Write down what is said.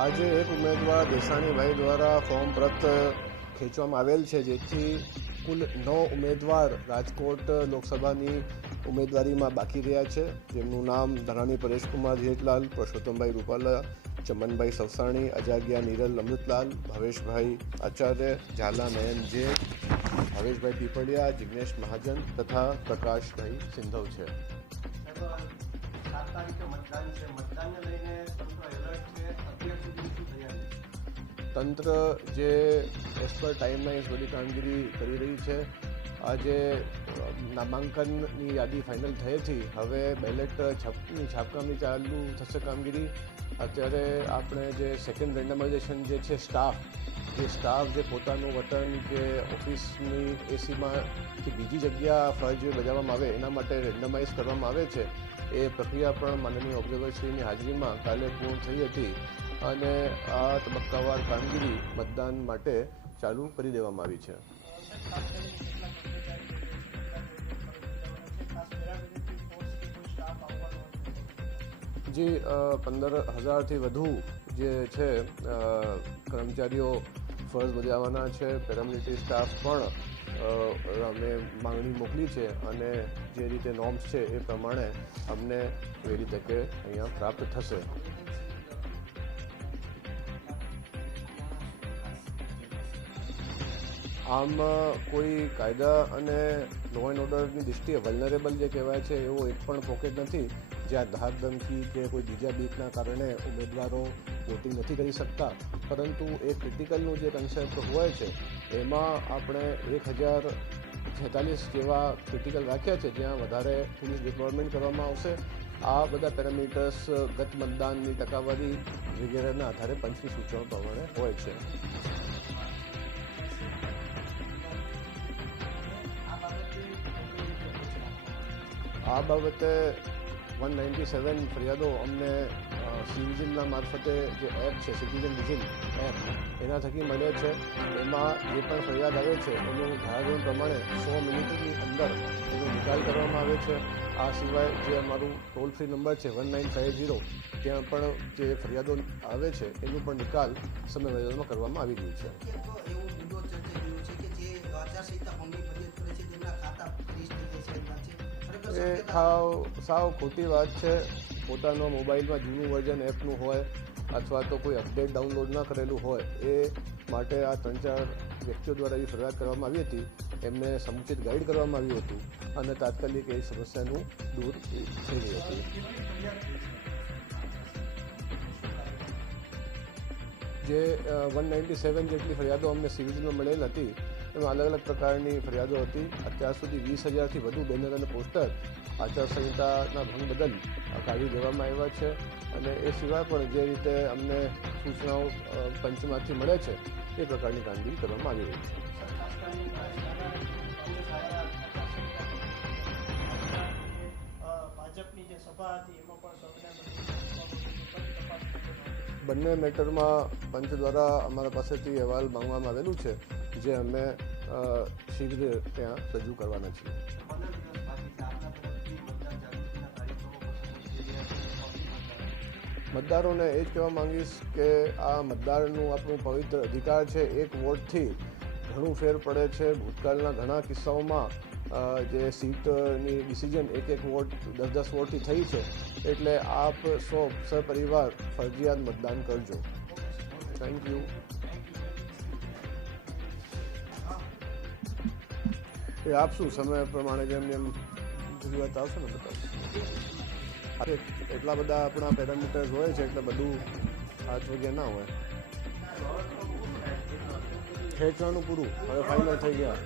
આજે એક ઉમેદવાર દેસાણીભાઈ દ્વારા ફોર્મ પરત ખેંચવામાં આવેલ છે, જેથી કુલ નવ ઉમેદવાર રાજકોટ લોકસભાની ઉમેદવારીમાં બાકી રહ્યા છે. જેમનું નામ ધરાણી પરેશકુમાર જેઠલાલ પરસોત્તમભાઈ રૂપાલા, ચમનભાઈ સવસાણી, અજાગ્યા નીરલ, અમૃતલાલ, ભવેશભાઈ આચાર્ય, ઝાલા, નયન જે ભાવેશભાઈ પીપળિયા, જિગ્નેશ મહાજન તથા પ્રકાશભાઈ સિંધવ છે. મતદાન છે. મતદાનને લઈને તંત્ર એલર્ટ તંત્ર જે એઝ પર ટાઈમલાઇન્સ બધી કામગીરી કરી રહી છે, આજે નામાંકનની યાદી ફાઇનલ થઈ હતી હવે બેલેટ છાપની, છાપકામની ચાલુ થશે કામગીરી. અત્યારે આપણે જે સેકન્ડ રેન્ડમાઇઝેશન જે છે સ્ટાફ જે સ્ટાફ જે પોતાનું વતન કે ઓફિસની એસીમાંથી બીજી જગ્યા ફરજ બજાવવામાં આવે, એના માટે રેન્ડમાઇઝ કરવામાં આવે છે. એ પ્રક્રિયા પણ માનનીય ઓબ્ઝર્વરશ્રીની હાજરીમાં કાલે પૂર્ણ થઈ હતી. અને આ તબક્કાવાર કામગીરી મતદાન માટે ચાલુ કરી દેવામાં આવી છે. જે પંદર હજારથી વધુ જે છે કર્મચારીઓ ફરજ બજાવવાના છે, પેરામિલિટરી સ્ટાફ પણ અમે માંગણી મોકલી છે અને જે રીતે નોર્મ્સ છે એ પ્રમાણે અમને વહેલી તકે અહીંયા પ્રાપ્ત થશે. આમ કોઈ કાયદા અને લો એન્ડ ઓર્ડરની દૃષ્ટિએ વલ્નરેબલ જે કહેવાય છે, એવો એક પણ પોકેટ નથી, જ્યાં ધાક ધમકી કે કોઈ બીજા બીકના કારણે ઉમેદવારો વોટિંગ નથી કરી શકતા. પરંતુ એ ક્રિટિકલનું જે કન્સેપ્ટ હોય છે, એમાં આપણે એક હજાર છેતાલીસ જેવા ક્રિટિકલ રાખ્યા છે, જ્યાં વધારે પોલીસ ડિપ્લોયમેન્ટ કરવામાં આવશે. આ બધા પેરામીટર્સ ગત મતદાનની ટકાવારી વગેરેના આધારે પંચની સૂચનો પ્રમાણે હોય છે. આ બાબતે વન નાઇન્ટી સેવન ફરિયાદો અમને સિવિજિલના મારફતે જે એપ છે સિટીઝન વિઝિલ એપ એના થકી મળે છે. એમાં જે પણ ફરિયાદ આવે છે, એનું ધારાધોરણ પ્રમાણે સો મિનિટની અંદર એનો નિકાલ કરવામાં આવે છે. આ સિવાય જે અમારું ટોલ ફ્રી નંબર છે વન નાઇન ફાઇવ ઝીરો ત્યાં પણ જે ફરિયાદો આવે છે, એનું પણ નિકાલ સમય મર્યાદામાં કરવામાં આવી રહ્યું છે. એ સાવ સાવ ખોટી વાત છે. પોતાનો મોબાઈલમાં જૂનું વર્ઝન એપનું હોય અથવા તો કોઈ અપડેટ ડાઉનલોડ ન કરેલું હોય, એ માટે આ ત્રણ ચાર વ્યક્તિઓ દ્વારા એવી ફરિયાદ કરવામાં આવી હતી, એમને સમુચિત ગાઈડ કરવામાં આવ્યું હતું અને તાત્કાલિક એ સમસ્યાનું દૂર થઈ ગઈ હતી. જે વન નાઇન્ટી સેવન જેટલી ફરિયાદો અમને સિવિલમાં મળેલ હતી એમાં અલગ અલગ પ્રકારની ફરિયાદો હતી. અત્યાર સુધી વીસ હજારથી વધુ બેનર અને પોસ્ટર આચારસંહિતાના ભંગ બદલ કાઢી દેવામાં આવ્યા છે. અને એ સિવાય પણ જે રીતે અમને સૂચનાઓ પંચમાંથી મળે છે, એ પ્રકારની કામગીરી કરવામાં આવી રહી છે. ભાજપની જે સભા હતી, એમાં પણ સંવિધાન તપાસ બંને મેટરમાં પંચ દ્વારા અમારા પાસેથી અહેવાલ માંગવામાં આવેલું છે, જે અમે શીઘ્ર ત્યાં રજૂ કરવાના છીએ. મતદારોને એ જ કહેવા માંગીશ કે આ મતદારનું આપણું પવિત્ર અધિકાર છે. એક વોટથી ઘણું ફેર પડે છે. ભૂતકાળના ઘણા કિસ્સાઓમાં જે સીટની ડિસિઝન એક એક વોટ, દસ દસ વોટથી થઈ છે, એટલે આપ સૌ સપરિવાર ફરજિયાત મતદાન કરજો. થેન્ક યુ એ આપશું સમય પ્રમાણે જેમ જેમ જરૂરિયાત આવશે ને બતાવશું? એટલા બધા આપણા પેરામીટર્સ હોય છે, એટલે બધું હાથ વગેરે ના હોય. ખેંચવાનું પૂરું, હવે ફાઇનલ થઈ ગયા.